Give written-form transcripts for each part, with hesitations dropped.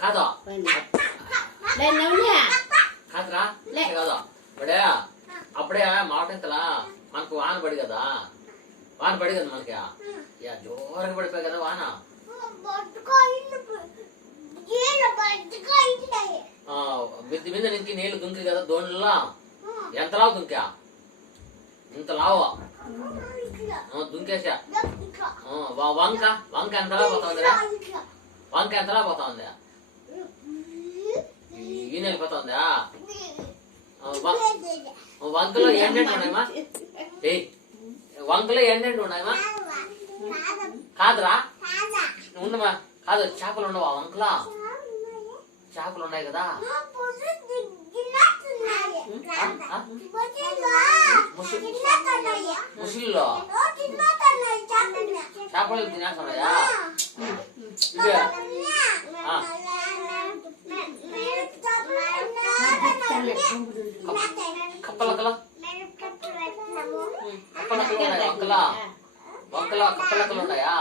కాదా కాదురా కాదా బడే అప్పుడే మాటంతలా మనకు వాన పడి కదా మనకి జోరుగా పడిపోయి కదా వాన మిద్ది మీద నుంచి నీళ్లు దుంకి కదా దోణిలా ఎంత లావు దుంకా ఇంత లావా దుంకేసా వంక ఎంతలా పోతుంది వంక ఎంతలా పోతుంది ఈయన వెళ్ళిపోతుందా వంకలో ఏంటంటే ఉన్నాయమ్మా వంకలో ఏంటంటే ఉన్నాయమ్మా కాదురా ఉండమా కాదు చేపలు ఉండవా వంకలా చేపలు ఉన్నాయి కదా ముసిల్లో చేపలు తినేస్తున్నాయా కప్పలక్కల వంకలా కప్పలక్కలు ఉన్నాయా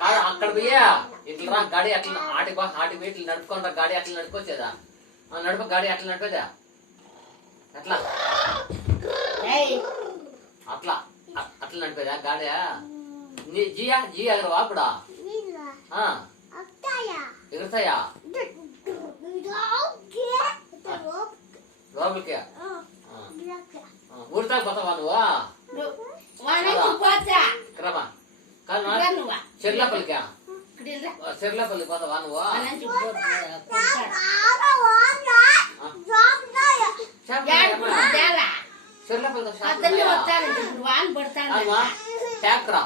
కాదు అక్కడ పోయా ఇట్లా రా గాడి అట్లా ఆటి పోయి ఇట్లా నడుపుకుంటా గాడి అట్లా నడుపుకొచ్చేదా గాడి అట్లా నడిపేదా అట్లా అట్లా అట్లా నడిపేదా గాడి జియా ఎగరవా అప్పుడా ఎగురుతాయా లోపలికి ఊరితా పోతావా నువ్వు రమా చెర్లపల్లికా చెర్లపల్లి పోతావా నువ్వు చెర్లపల్లి ట్యాక్టరా